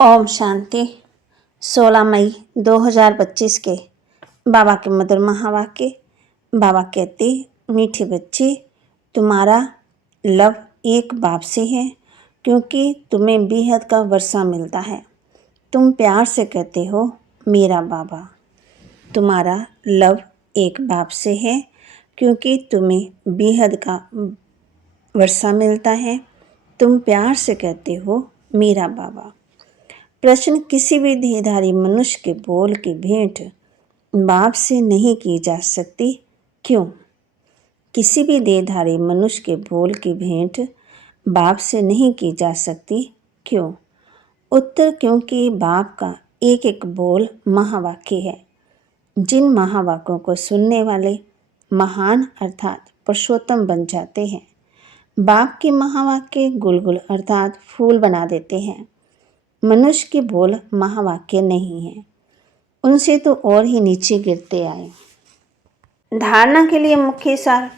ओम शांति। 16 मई 2025 के बाबा के मधुर महावाक्य। बाबा कहते, मीठे बच्चे, तुम्हारा लव एक बाप से है, क्योंकि तुम्हें बेहद का वर्षा मिलता है। तुम प्यार से कहते हो मेरा बाबा। तुम्हारा लव एक बाप से है, क्योंकि तुम्हें बेहद का वर्षा मिलता है। तुम प्यार से कहते हो मेरा बाबा। प्रश्न, किसी भी देहधारी मनुष्य के बोल की भेंट बाप से नहीं की जा सकती, क्यों? किसी भी देहधारी मनुष्य के बोल की भेंट बाप से नहीं की जा सकती, क्यों? उत्तर, क्योंकि बाप का एक एक बोल महावाक्य है। जिन महावाक्यों को सुनने वाले महान अर्थात पुरुषोत्तम बन जाते हैं। बाप के महावाक्य गुलगुल अर्थात फूल बना देते हैं। मनुष्य के बोल महावाक्य नहीं है, उनसे तो और ही नीचे गिरते आए। धारणा के लिए मुख्य सार,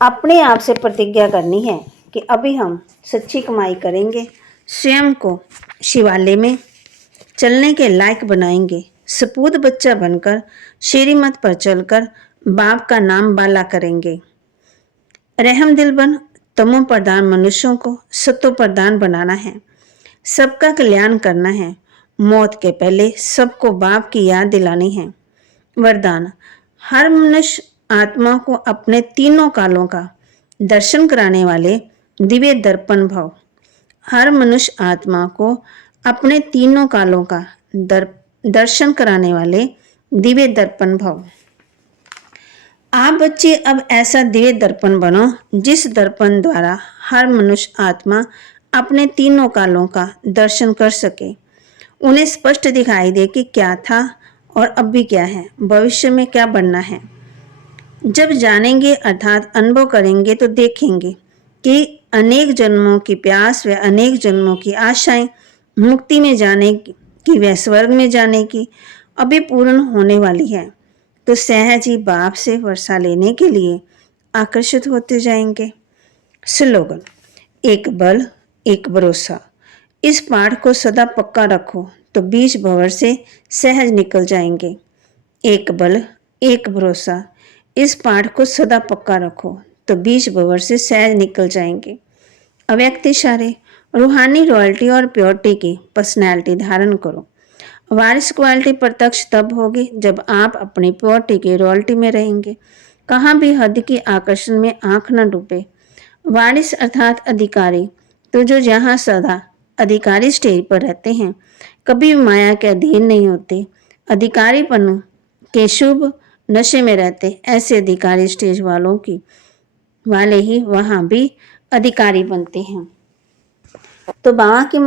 अपने आप से प्रतिज्ञा करनी है कि अभी हम सच्ची कमाई करेंगे, स्वयं को शिवालय में चलने के लायक बनाएंगे, सपूत बच्चा बनकर श्रीमत पर चलकर बाप का नाम बाला करेंगे। रहम दिल बन तमो प्रधान मनुष्यों को सत्व प्रधान बनाना है, सबका कल्याण करना है, मौत के पहले सबको बाप की याद दिलानी है। वरदान, हर मनुष्य आत्मा को अपने तीनों कालों का दर्शन कराने वाले दिव्य दर्पण भव। हर मनुष्य आत्मा को अपने तीनों कालों का दर्शन कराने वाले दिव्य दर्पण भव। आप बच्चे अब ऐसा दिव्य दर्पण बनो, जिस दर्पण द्वारा हर मनुष्य आत्मा अपने तीनों कालों का दर्शन कर सके। उन्हें स्पष्ट दिखाई दे कि क्या था और अब भी क्या है, भविष्य में क्या बनना है। जब जानेंगे अर्थात अनुभव करेंगे तो देखेंगे कि अनेक जन्मों की प्यास व अनेक जन्मों की आशाएं मुक्ति में जाने की व स्वर्ग में जाने की अभी पूर्ण होने वाली है, तो सहज ही बाप से वर्षा लेने के लिए आकर्षित होते जाएंगे। स्लोगन, एक बल एक भरोसा। इस पाठ को सदा पक्का रखो तो बीज भंवर से सहज निकल जाएंगे। एक बल एक भरोसा। इस पाठ को सदा पक्का रखो तो बीज भंवर से सहज निकल जाएंगे। अव्यक्त इशारे, रूहानी रॉयल्टी और प्योरिटी की पर्सनैलिटी धारण करो। वारिस क्वालिटी प्रत्यक्ष तब होगी जब आप अपनी प्योरिटी की रॉयल्टी में रहेंगे। कहाँ भी हद की आकर्षण में आंख न डूबे। वारिस अर्थात अधिकारी, तो जो जहाँ सदा अधिकारी स्टेज पर रहते हैं, कभी भी माया के अधीन नहीं होते, अधिकारीपन के शुभ नशे में रहते, ऐसे अधिकारी स्टेज वाले ही वहाँ भी अधिकारी बनते हैं। तो बाबा की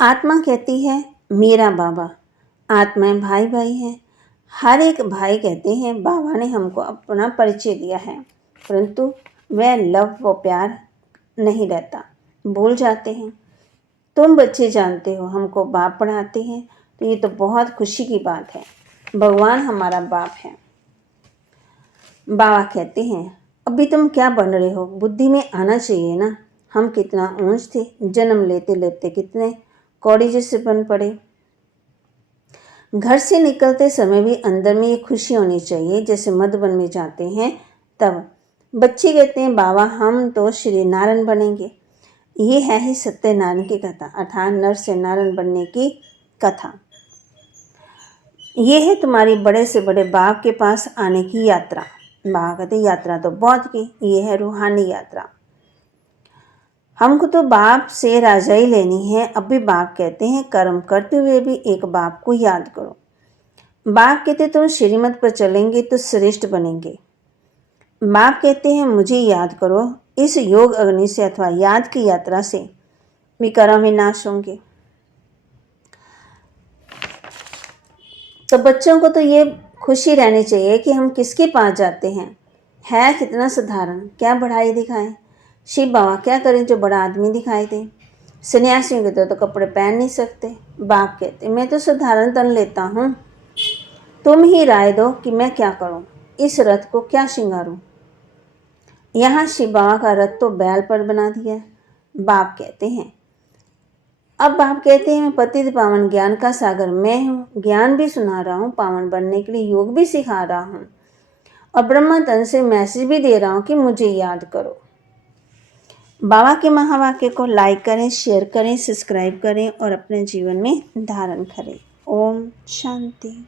आत्मा कहती है मेरा बाबा। आत्माएं भाई भाई हैं। हर एक भाई कहते हैं बाबा ने हमको अपना परिचय दिया है, परंतु वह लव व प्यार नहीं रहता, भूल जाते हैं। तुम बच्चे जानते हो हमको बाप पढ़ाते हैं, तो ये तो बहुत खुशी की बात है। भगवान हमारा बाप है। बाबा कहते हैं अभी तुम क्या बन रहे हो, बुद्धि में आना चाहिए ना। हम कितना ऊंच थे, जन्म लेते लेते कितने कौड़ी जैसे बन पड़े। घर से निकलते समय भी अंदर में ये खुशी होनी चाहिए, जैसे मधुबन में जाते हैं तब बच्चे कहते हैं बाबा हम तो श्री नारायण बनेंगे। ये है ही सत्यनारायण की कथा, अर्थात नर से नारायण बनने की कथा। ये है तुम्हारी बड़े से बड़े बाप के पास आने की यात्रा। बाबा कहते यात्रा तो बहुत की, ये है रूहानी यात्रा। हमको तो बाप से राजाई लेनी है। अब भी बाप कहते हैं कर्म करते हुए भी एक बाप को याद करो। बाप कहते तुम श्रीमत पर चलेंगे तो श्रेष्ठ बनेंगे। बाप कहते हैं मुझे याद करो, इस योग अग्नि से अथवा याद की यात्रा से विकर्म विनाश होंगे। तो बच्चों को तो ये खुशी रहनी चाहिए कि हम किसके पास जाते हैं। है कितना साधारण, क्या बढ़ाई दिखाएं। शिव बाबा क्या करें जो बड़ा आदमी दिखाई दे। सन्यासियों के तो कपड़े पहन नहीं सकते। बाप कहते मैं तो साधारण तन लेता हूँ, तुम ही राय दो कि मैं क्या करूँ, इस रथ को क्या श्रृंगारूँ। यहाँ शिव बाबा का रथ तो बैल पर बना दिया। बाप कहते हैं अब बाप कहते हैं मैं पतित पावन ज्ञान का सागर मैं हूँ, ज्ञान भी सुना रहा हूँ, पावन बनने के लिए योग भी सिखा रहा हूँ और ब्रह्मा तन से मैसेज भी दे रहा हूँ कि मुझे याद करो। बाबा के महावाक्य को लाइक करें, शेयर करें, सब्सक्राइब करें और अपने जीवन में धारण करें। ओम शांति।